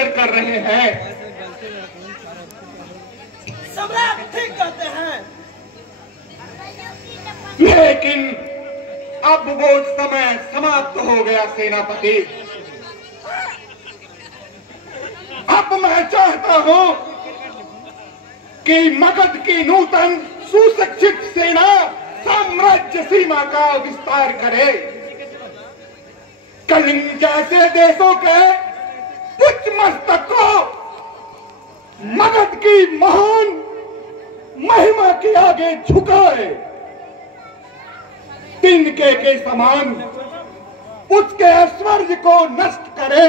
गुजर कर रहे हैं। सम्राट ठीक कहते हैं, लेकिन अब वो समय समाप्त हो गया सेनापति। अब मैं चाहता हूं कि मगध की नूतन सुशिक्षित सेना साम्राज्य सीमा का विस्तार करे। कलिंग जैसे देशों के उच्च मस्तक को मगध की महान महिमा के आगे झुकाए, तिनके के समान उसके ऐश्वर्य को नष्ट करे।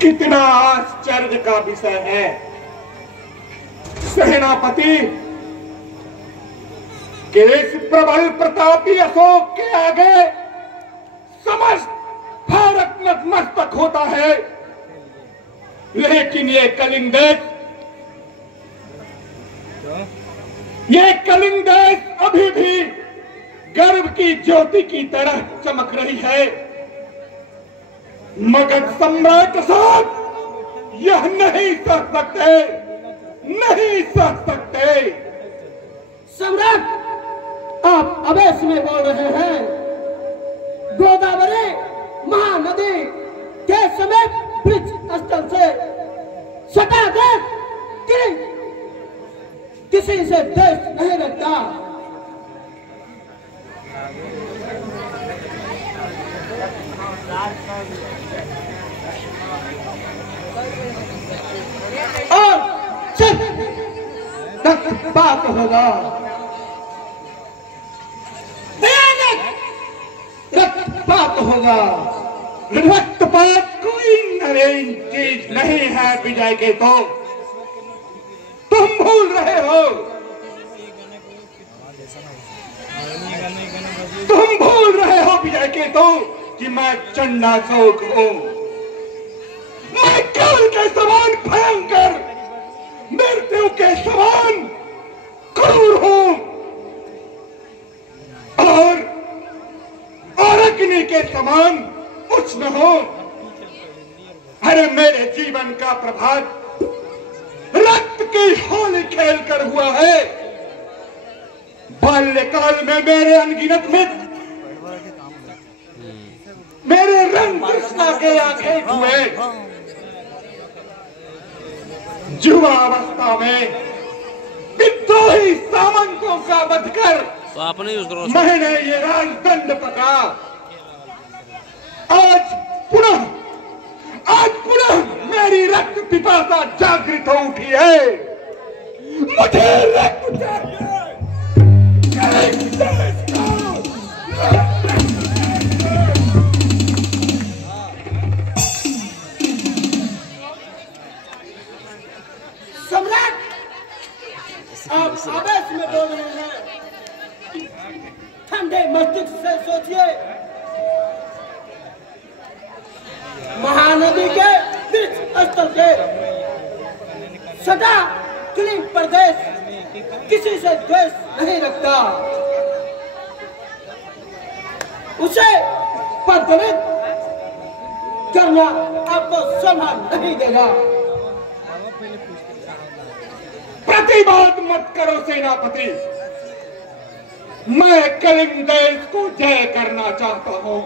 कितना आश्चर्य का विषय है सेनापति कि इस प्रबल प्रतापी अशोक के आगे समस्त भारत नतमस्तक होता है, लेकिन ये कलिंग देश अभी भी गर्व की ज्योति की तरह चमक रही है। मगध सम्राट साहब यह नहीं सह सकते, नहीं सह सकते। सम्राट आप अवैध में बोल रहे हैं। गोदावरी महानदी के समेत ब्रिज स्थल से सटा देश किसी से देश नहीं रखता। और रक्तपात होगा, रक्तपात होगा। रक्तपात कोई नवीन चीज नहीं है विजय के तो तुम भूल रहे हो, तुम भूल रहे हो विजय के तो कि मैं चंडाशोक हूं। मैं काल के समान भयंकर, मृत्यु के समान क्रूर हूं और अग्नि के समान उष्ण हूं। अरे मेरे जीवन का प्रभात रक्त की होली खेल कर हुआ है। बाल्यकाल में मेरे अनगिनत मित्र मेरे रंग तृष्णा के आखेट हुए। युवा अवस्था में विद्रोही सामंतों का वध कर तो आपने मैंने ये राजदंड पकड़ा। आज पुनः मेरी रक्त पिपासा जागृत हो उठी है। मुझे रक्त चाहिए। सम्राट आप आवेश में बोल रहे हैं, ठंडे मस्तिष्क से सोचिए। महानदी के बीच स्थल के सदा कलिंग प्रदेश किसी से द्वेष नहीं रखता। उसे पदोन्नत करना आपको शोभा नहीं देगा। प्रतिवाद मत करो सेनापति। मैं कलिंग देश को जय करना चाहता हूं।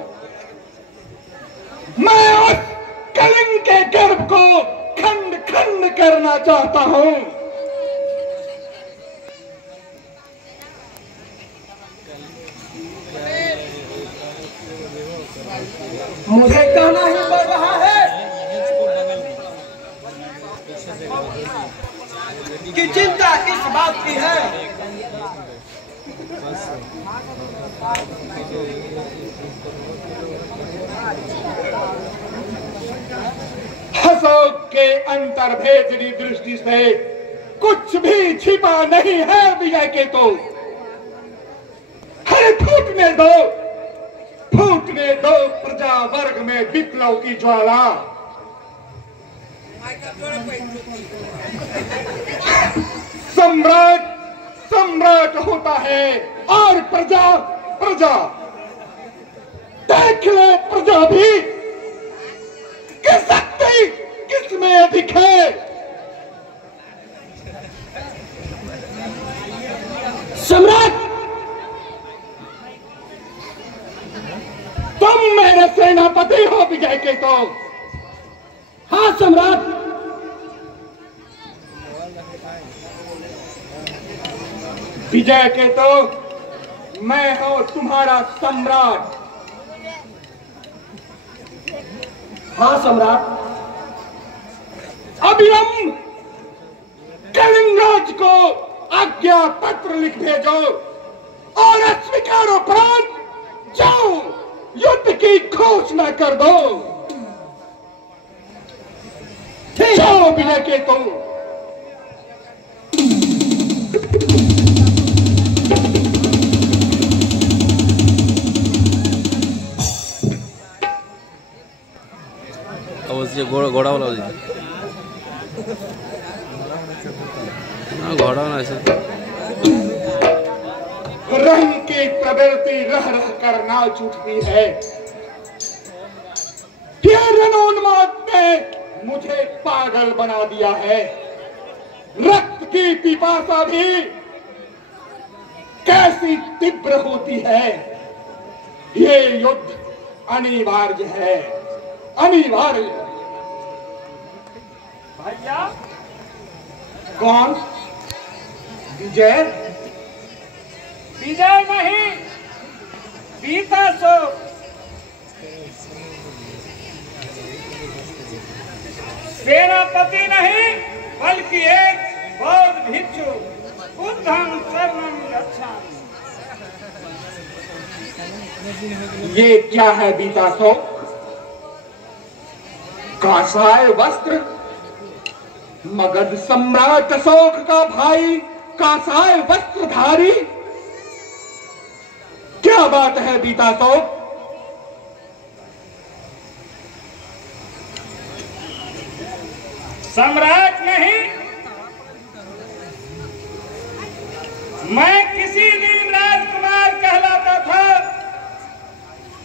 मैं उस कलिंग के गर्भ को खंड खंड करना चाहता हूं। मुझे कहना ही पड़ रहा है कि चिंता इस बात की है अशोक के अंतर्भेदनी दृष्टि से कुछ भी छिपा नहीं है विजय के तो। अरे फूटने दो प्रजा वर्ग में विप्लव की ज्वाला। सम्राट होता है और प्रजा देख ले प्रजा भी कि शक्ति किसमें अधिक है। सम्राट, तुम मेरे सेनापति हो विजय के तो। हाँ सम्राट। विजय के तो मैं हूं तुम्हारा सम्राट। हाँ सम्राट। अविलंब कलिंगराज को आज्ञा पत्र लिख भेजो और स्वीकारोपरांत जाओ युद्ध की घोषणा कर दो। जाओ विजय के तो। घोड़ा वाला घोड़ा ना ऐसे रंग की प्रवृत्ति रह रह कर नाच उठती है। ये रणोन्माद ने मुझे पागल बना दिया है। रक्त की पिपासा भी कैसी तीव्र होती है। ये युद्ध अनिवार्य है, अनिवार्य। भैया कौन? विजय? विजय नहीं, बीता सो। सेनापति नहीं बल्कि एक बौद्ध भिक्षु। बुद्धं शरणं गच्छामि। ये क्या है बीता सो? कासाय वस्त्र? मगध सम्राट अशोक का भाई कासाय वस्त्रधारी? क्या बात है बीता सो? सम्राट नहीं, मैं किसी दिन राजकुमार कहलाता था।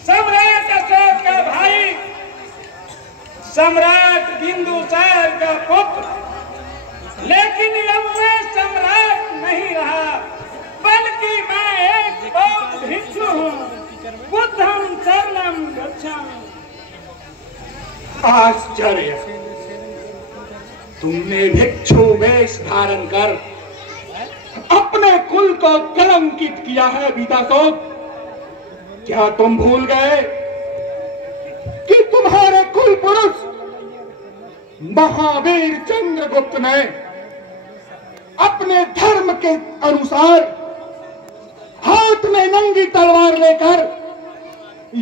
सम्राट अशोक का भाई, सम्राट बिंदुसार का पुत्र। लेकिन अब मैं सम्राट नहीं रहा, बल्कि मैं एक बौद्ध भिक्षु हूँ। बुद्धं शरणं गच्छामि। आश्चर्य! तुमने भिक्षु वेश धारण कर अपने कुल को कलंकित किया है बीता सो। क्या तुम भूल गए कि तुम्हारे कुल पुरुष महावीर चंद्रगुप्त ने अपने धर्म के अनुसार हाथ में नंगी तलवार लेकर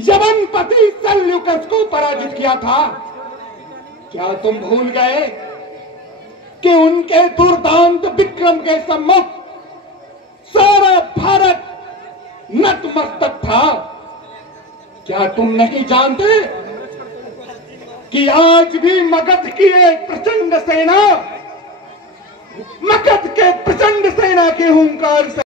यवनपति सेल्यूकस को पराजित किया था? क्या तुम भूल गए कि उनके दुर्दांत विक्रम के सम्मुख सारा भारत नतमस्तक था? क्या तुम नहीं जानते कि आज भी मगध की एक प्रचंड सेना, मगध के प्रचंड सेना के हुंकार से